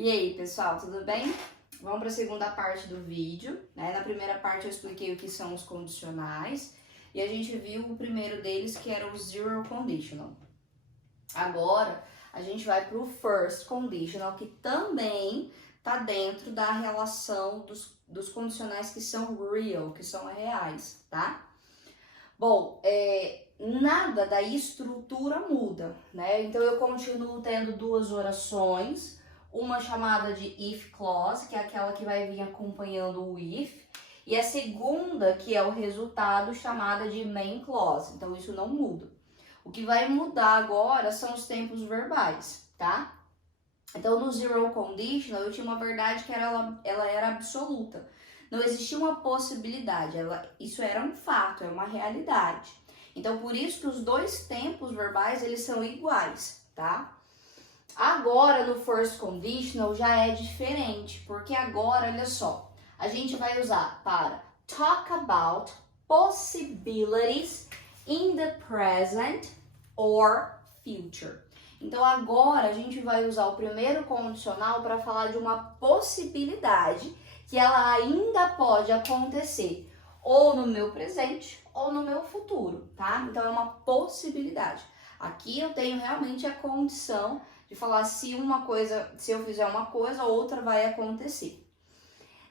E aí, pessoal, tudo bem? Vamos para a segunda parte do vídeo, né? Na primeira parte eu expliquei o que são os condicionais e a gente viu o primeiro deles, que era o zero conditional. Agora, a gente vai para o first conditional, que também está dentro da relação dos condicionais que são real, que são reais, tá? Bom, nada da estrutura muda, né? Então, eu continuo tendo duas orações, uma chamada de if clause, que é aquela que vai vir acompanhando o if, e a segunda, que é o resultado, chamada de main clause. Então, isso não muda. O que vai mudar agora são os tempos verbais, tá? Então, no zero conditional, eu tinha uma verdade que ela era absoluta. Não existia uma possibilidade, isso era um fato, é uma realidade. Então, por isso que os dois tempos verbais, eles são iguais, tá? Agora, no first conditional, já é diferente, porque agora, olha só, a gente vai usar para talk about possibilities in the present or future. Então, agora a gente vai usar o primeiro condicional para falar de uma possibilidade que ela ainda pode acontecer ou no meu presente ou no meu futuro, tá? Então, é uma possibilidade. Aqui eu tenho realmente a condição de falar se eu fizer uma coisa, outra vai acontecer.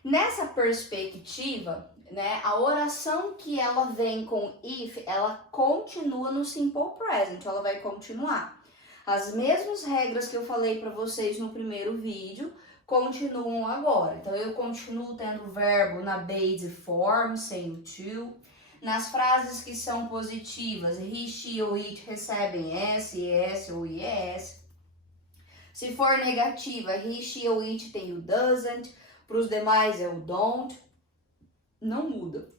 Nessa perspectiva, né, a oração que ela vem com if, ela continua no simple present, ela vai continuar. As mesmas regras que eu falei para vocês no primeiro vídeo continuam agora. Então, eu continuo tendo o verbo na base form, sem o to. Nas frases que são positivas, he, she ou it recebem s, es ou ies. Se for negativa, he, she ou it tem o doesn't. Para os demais é o don't. Não muda.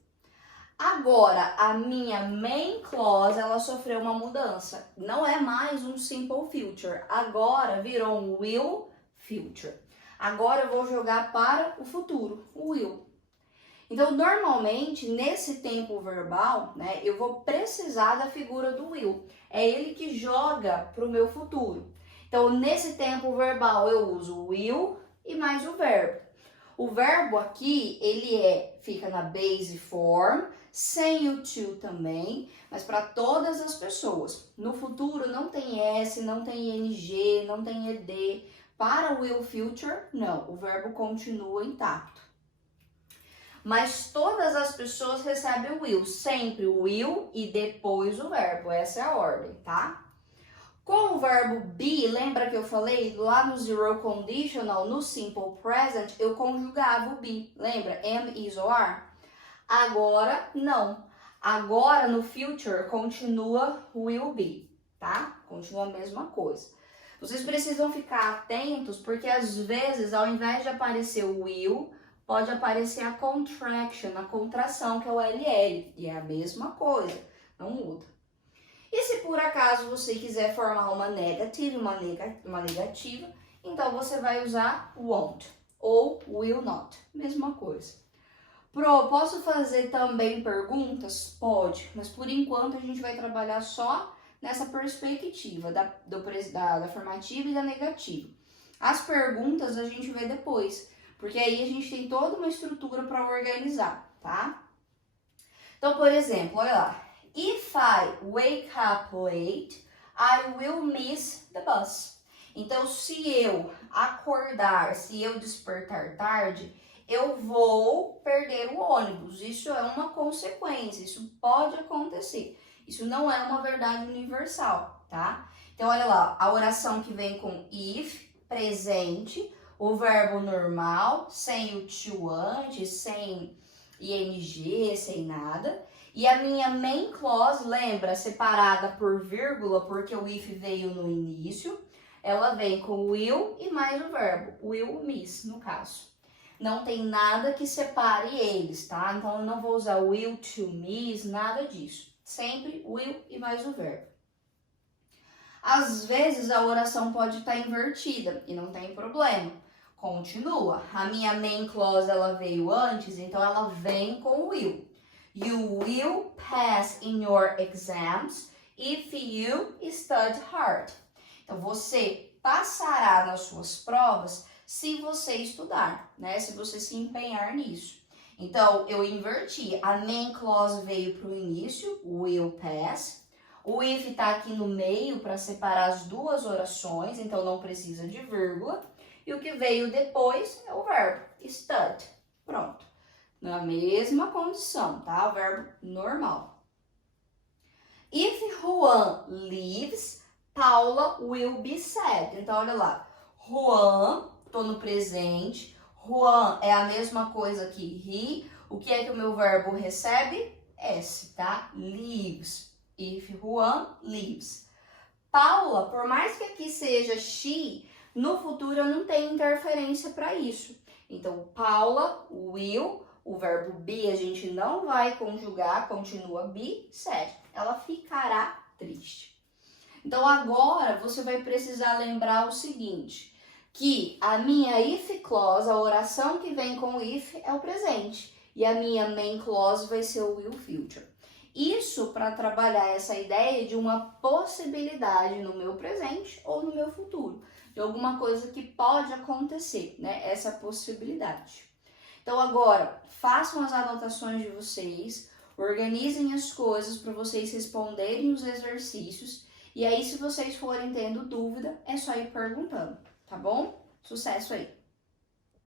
Agora, a minha main clause, ela sofreu uma mudança. Não é mais um simple future. Agora virou um will future. Agora eu vou jogar para o futuro, o will. Então, normalmente, nesse tempo verbal, né, eu vou precisar da figura do will. É ele que joga para o meu futuro. Então, nesse tempo verbal, eu uso o will e mais o verbo. O verbo aqui, ele fica na base form, sem o to também, mas para todas as pessoas. No futuro não tem S, não tem ING, não tem ED. Para o will future, não, o verbo continua intacto. Mas todas as pessoas recebem o will, sempre o will e depois o verbo, essa é a ordem, tá? Com o verbo be, lembra que eu falei lá no zero conditional, no simple present, eu conjugava o be, lembra? Am, is ou are? Agora, não. Agora, no future, continua will be, tá? Continua a mesma coisa. Vocês precisam ficar atentos, porque às vezes, ao invés de aparecer o will, pode aparecer a contraction, a contração, que é o LL. E é a mesma coisa, não muda. E se por acaso você quiser formar uma negative, uma negativa, então você vai usar won't ou will not, mesma coisa. Pro, posso fazer também perguntas? Pode, mas por enquanto a gente vai trabalhar só nessa perspectiva da afirmativa e da negativa. As perguntas a gente vê depois, porque aí a gente tem toda uma estrutura para organizar, tá? Então, por exemplo, olha lá. If I wake up late, I will miss the bus. Então, se eu acordar, se eu despertar tarde, eu vou perder o ônibus. Isso é uma consequência, isso pode acontecer. Isso não é uma verdade universal, tá? Então, olha lá, a oração que vem com if, presente, o verbo normal, sem o to antes, sem ing, sem nada. E a minha main clause, lembra, separada por vírgula, porque o if veio no início, ela vem com will e mais o verbo, will miss, no caso. Não tem nada que separe eles, tá? Então, eu não vou usar will to miss, nada disso. Sempre will e mais o verbo. Às vezes, a oração pode estar invertida e não tem problema. Continua. A minha main clause, ela veio antes, então ela vem com will. You will pass in your exams if you study hard. Então, você passará nas suas provas se você estudar, né? Se você se empenhar nisso. Então, eu inverti. A main clause veio para o início, will pass. O if está aqui no meio para separar as duas orações, então não precisa de vírgula. E o que veio depois é o verbo, stud. Pronto. Na mesma condição, tá? O verbo normal. If Juan leaves, Paula will be sad. Então, olha lá. Juan, tô no presente. Juan é a mesma coisa que he. O que é que o meu verbo recebe? S, tá? Leaves. If Juan leaves. Paula, por mais que aqui seja she, no futuro eu não tenho interferência para isso. Então, Paula will, o verbo be a gente não vai conjugar, continua be sad. Ela ficará triste. Então, agora você vai precisar lembrar o seguinte, que a minha if clause, a oração que vem com if, é o presente. E a minha main clause vai ser o will future. Isso para trabalhar essa ideia de uma possibilidade no meu presente ou no meu futuro. De alguma coisa que pode acontecer, né? Essa possibilidade. Então, agora, façam as anotações de vocês, organizem as coisas para vocês responderem os exercícios. E aí, se vocês forem tendo dúvida, é só ir perguntando, tá bom? Sucesso aí!